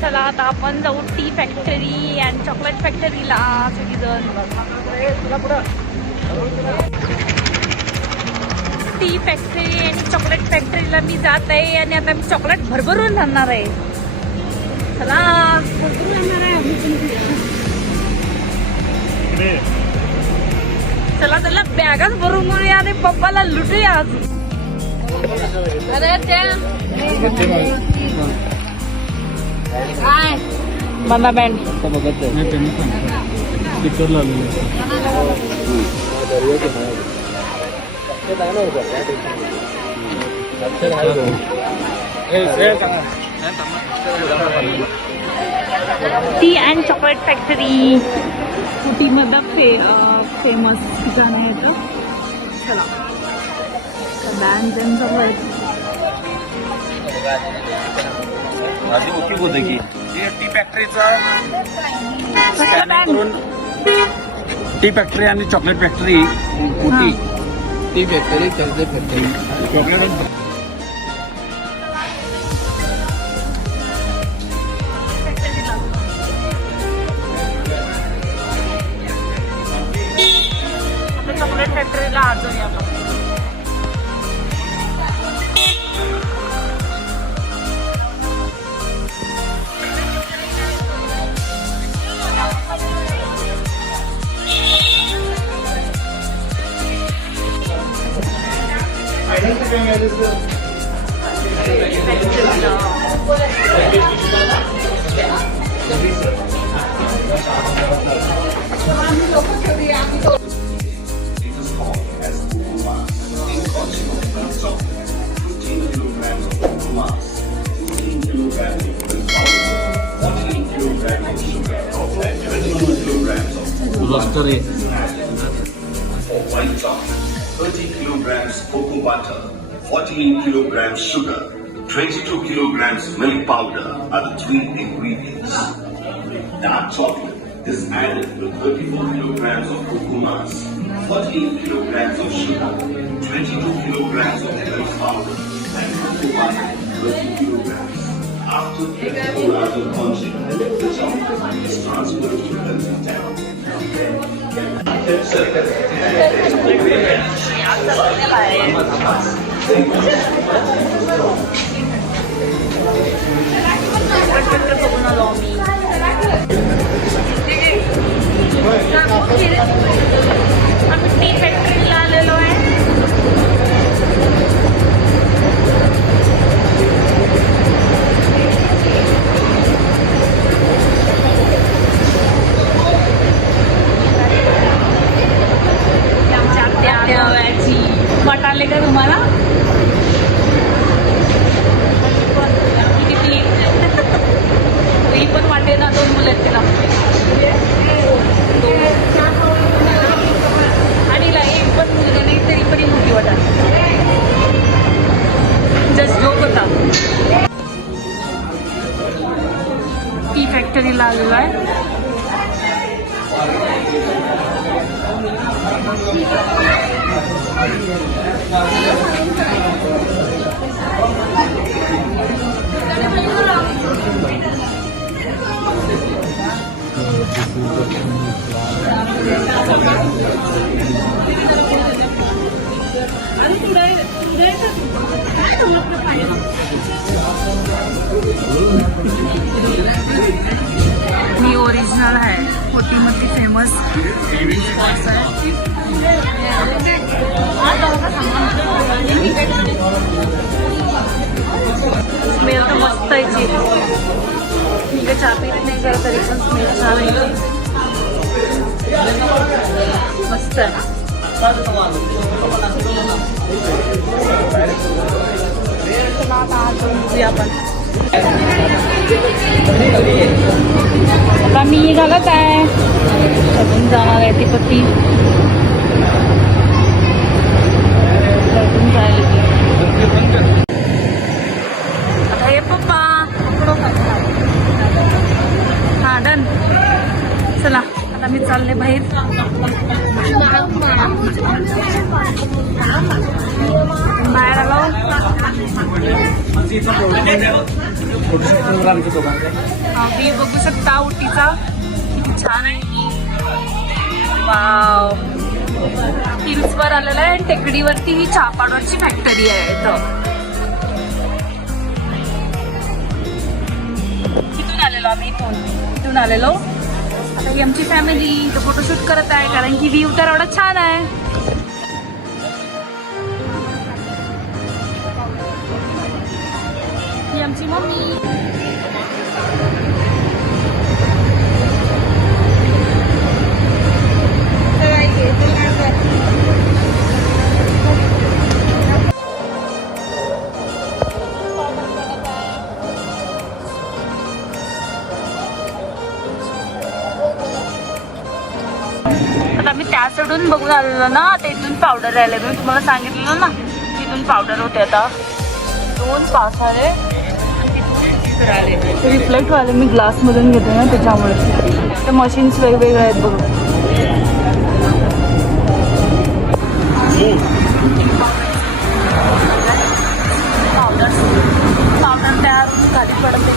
चला आता आपण जाऊ टी फॅक्टरी अँड चॉकलेट फॅक्टरीला सगळीजण. टी फॅक्टरी आणि चॉकलेट फॅक्टरीला मी जात आहे आणि आता मी चॉकलेट भरभरून आणणार आहे. चला भरभरून आणणार आहे. चला चला बॅगच भरून घेऊया आणि पप्पाला लुटूया आज. अरे ते काय बंदा बँड टी अँड चॉकलेट फॅक्टरी उटीमध्ये फेमस ठिकाण आहे. चला आधी उठी होते की टी फॅक्टरीचा करून टी फॅक्टरी आणि chocolate factory Ooty. T factory chocolate factory chocolate chocolate फॅक्टरीला आजही आपण. White chocolate, 30 kilograms cocoa butter, 14 kilograms sugar, 22 kilograms milk powder are the three ingredients. Dark chocolate is added with 34 kilograms of cocoa mass, 14 kilograms of sugar, 22 kilograms of milk powder, and cocoa butter, 30 kilograms. After 24 hours of punching, the chocolate is transferred to the town. आम्ही T फॅक्टरीला आलेलो आहे. वाट आले का तुम्हाला? किती ही पण वाटे ना. 2 मुलं आहेत तिला आणि एक पण मुलगा नाही तरी पण मोठी वाटा. जस्ट जोक होता. टी फॅक्टरीला आलेलो आहे. मी ओरिजिनल आहे. कोटीमध्ये फेमस स्मेल तर मस्त आहे. मी काय चहा पीत नाही करत तरी पण स्मेल छान आहे. मस्त आहे. आपण आता मी घालत आहे. अजून जाणार आहे ती पत्ती आता हे पप्पा. हा डन. चला आता मी चालले बाहेर. बाहेर आलो. व्ह्यू बघू शकता उटीचा, किती छान आहे. वाव, हिल्स वर आलेलं आहे. टेकडीवरती ही चहा पावडरची फॅक्टरी आहे इथं. इथून आलेलो आम्ही, इथून आलेलो. आता ही आमची फॅमिली इथं फोटोशूट करत आहे, कारण की व्ह्यू तर एवढा छान आहे. ही आमची मम्मी. आता आम्ही त्या साईडून बघून आलेलो ना, आता इथून पावडर राहिले. मी तुम्हाला सांगितलं ना, तिथून पावडर होते. आता 2 पास आले आणि तिथून राहिले. रिफ्लेक्ट व्हायला मी ग्लास मधून घेते ना, त्याच्यामुळे ते मशीन्स वेगवेगळे आहेत बघा. पावडर तयार होऊन खाली पडते.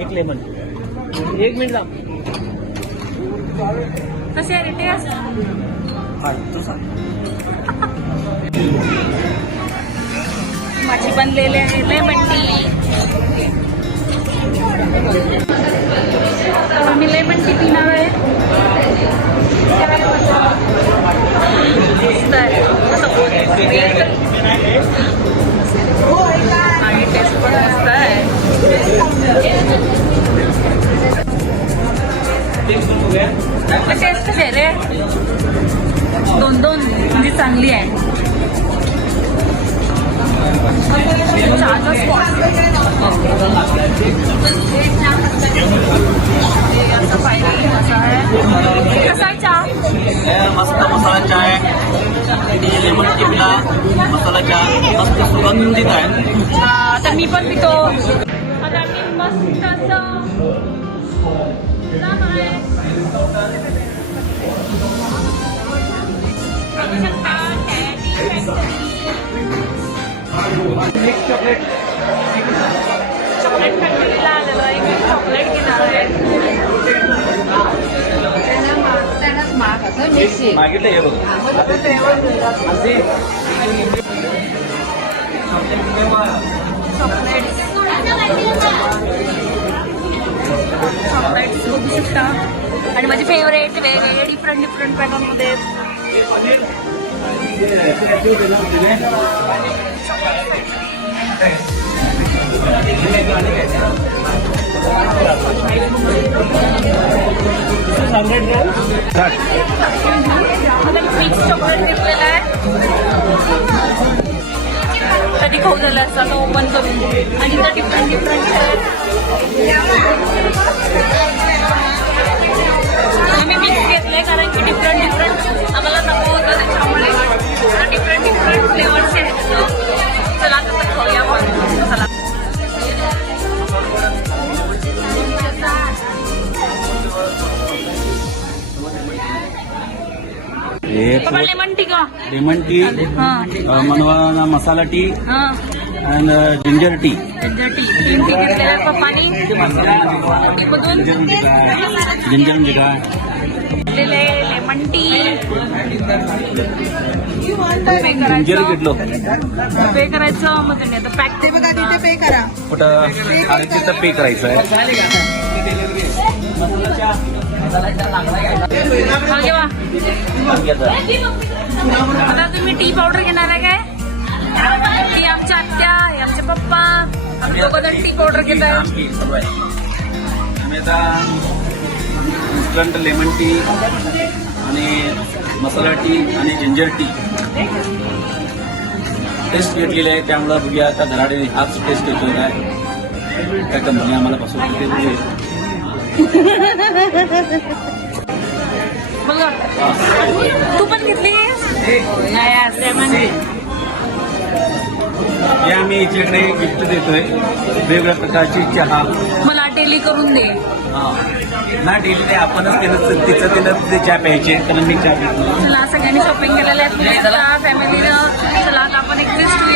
एक लेमन, 1 मिनिट जा. कसे आहे रे टेस्ट? माझी बनलेली आहे लेमन टी. आम्ही लेमन टी पिणार आहे. मस्त आहे, असं आणि टेस्ट पण मस्त आहे. टेस्ट कशी आहे रे? 2-2 म्हणजे चांगली आहे. चहाचा स्पॉट असं पाहिजे. असं आहे. कसा आहे चहा? मस्त मसाला चहा आहे. लेमन टीला मसाला चहा मस्त सुगंधित आहे. तर मी पण पितो. आता मी मस्त असं चॉकलेट फॅक्टरीला आलेलो आहे. मी चॉकलेट घेणार आहे. मागितलं हे बघ. चॉकलेट्स बघू शकता. आणि माझे फेवरेट वेगवेगळे डिफरंट पॅटर्नमध्ये. मिक्स चॉकलेट घेतलेला आहे. कधी खाऊ झालं असं ओपन करून. आणि तर डिफरंट आम्ही मिक्स घेतलंय, कारण की डिफरंट आम्हाला नको होतं, त्याच्यामुळे डिफरंट फ्लेवर्स आहेत. चला आता खाऊया आपण. चला लेमन टी का? लेमन टी, मनवा masala tea and ginger tea. Ginger tea 3 tea घेतलेल्या पप्पानी. टीमधून जिंजर म्हणजे काय? लेमन टी जिंजर घेतलो. पे करायचं. मग आता पॅक ते बघा, तिथे पे करा. कुठं? तिथं पे करायचं आहे. मागे वा. आता तुम्ही टी पावडर घेणार आहे काय? ती आमच्या आत्या, हे आमचे पप्पा, आम्ही दोघं जण टी पावडर घेत आहे. आम्ही आता इन्स्टंट लेमन टी आणि मसाला टी आणि जिंजर टी टेस्ट घेतलेली आहे. त्यामुळं बघूया आता धडाडीने हाच टेस्ट घेतलेला आहे. काय कंपनी आम्हाला पासून बघा तू पण घेतली नाही. हे आम्ही याच्याकडे गिफ्ट देतोय वेगवेगळ्या प्रकारची चहा. मला डेली करून दे. ना डेली नाही, आपणच तिचं ते चहा प्यायचे कारण मी चहा पितो. चला सगळ्यांनी शॉपिंग केलेलं आहे फॅमिलीनं. चला आता आपण एक लिस्ट